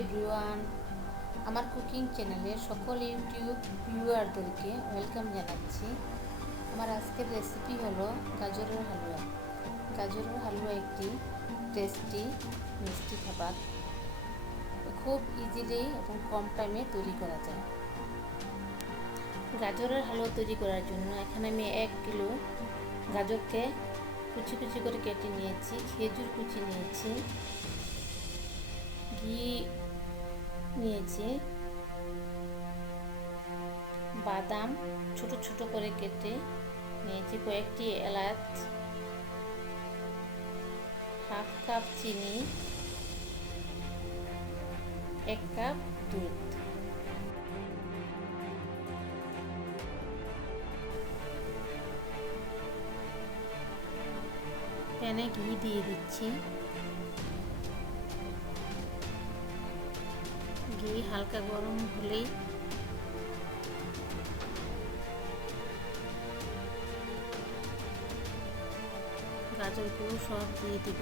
Everyone আমার cooking চ্যানেলে সকল ইউটিউব ভিউয়ারদেরকে ওয়েলকাম জানাচ্ছি। আমার আজকের রেসিপি হলো গাজরের হালুয়া। গাজরের হালুয়া একটি টেস্টি মিষ্টি খাবার। খুব ইজিলি এবং কম টাইমে তৈরি করা যায়। গাজরের হালুয়া তৈরি করার জন্য এখানে আমি এক কিলো গাজরকে কুচি কুচি করে কেটে নিয়েছি, খেজুর কুচি নিয়েছি। ঘি নিয়েছি? বাদাম ছোট ছোট করে কেটে নিয়েছি। কয়েকটি এলাচ, হাফ কাপ চিনি, এক কাপ দুধ। প্যানে ঘি দিয়ে দিচ্ছি। ঘি হালকা গরম হলেই গাজরগুলো সব দিয়ে দিব।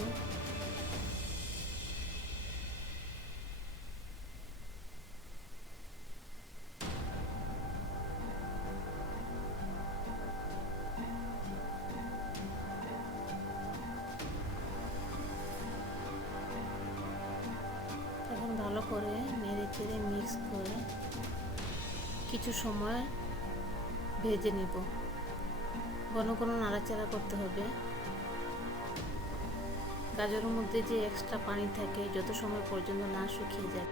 ভালো করে চেড়ে মিক্স করে কিছু সময় ভেজে নেব। ঘন ঘন নাড়াচাড়া করতে হবে। গাজরের মধ্যে যে এক্সট্রা পানি থাকে যত সময় পর্যন্ত না শুকিয়ে যায়।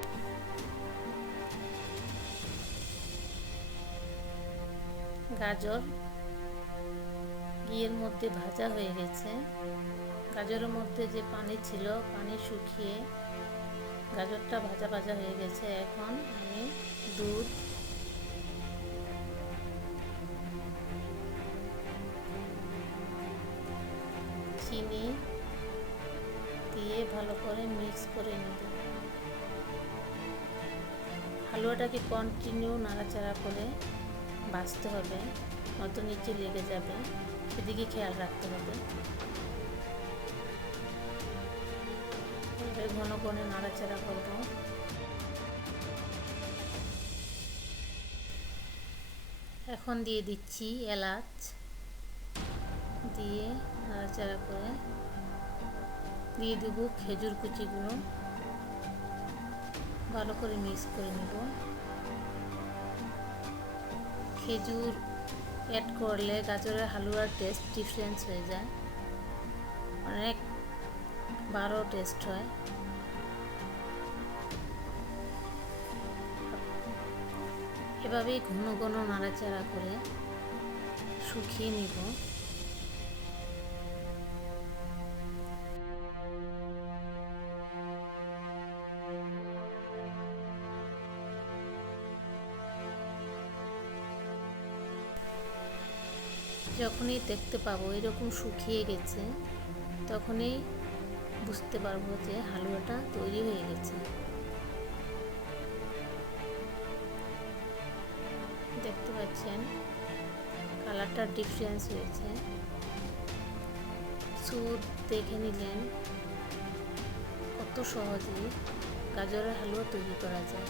গাজর ঘিয়ের মধ্যে ভাজা হয়ে গেছে। গাজরের মধ্যে যে পানি ছিল, পানি শুকিয়ে গাজরটা ভাজা ভাজা হয়ে গেছে। এখন আমি দুধ চিনি দিয়ে ভালো করে মিক্স করে নেব। হালুয়াটাকে কন্টিনিউ নাড়াচাড়া করে বাছতে হবে নয়তো নিচে লেগে যাবে। সেদিকে খেয়াল রাখতে হবে। ঘন ঘন নাড়াচাড়া করব। এখন দিয়ে দিচ্ছি এলাচ। দিয়ে নাড়াচাড়া করে দিয়ে দেব খেজুর কুচিগুলো ভালো করে মিক্স করে নেব। খেজুর অ্যাড করলে গাজরের হালুয়ার টেস্ট ডিফারেন্স হয়ে যায়। অনেক বারো টেস্ট হয়। এভাবেই ঘন ঘন নাড়াচাড়া করে শুকিয়ে নিব। যখনই দেখতে পাবো এরকম শুকিয়ে গেছে, তখনই বুঝতে পারব যে হালুয়াটা তৈরি হয়ে গেছে। পাচ্ছেন। কালারটা ডিফারেন্স হয়েছে। সুদ দেখে নিলেন কত সহজেই গাজরের হালুয়া তৈরি করা যায়।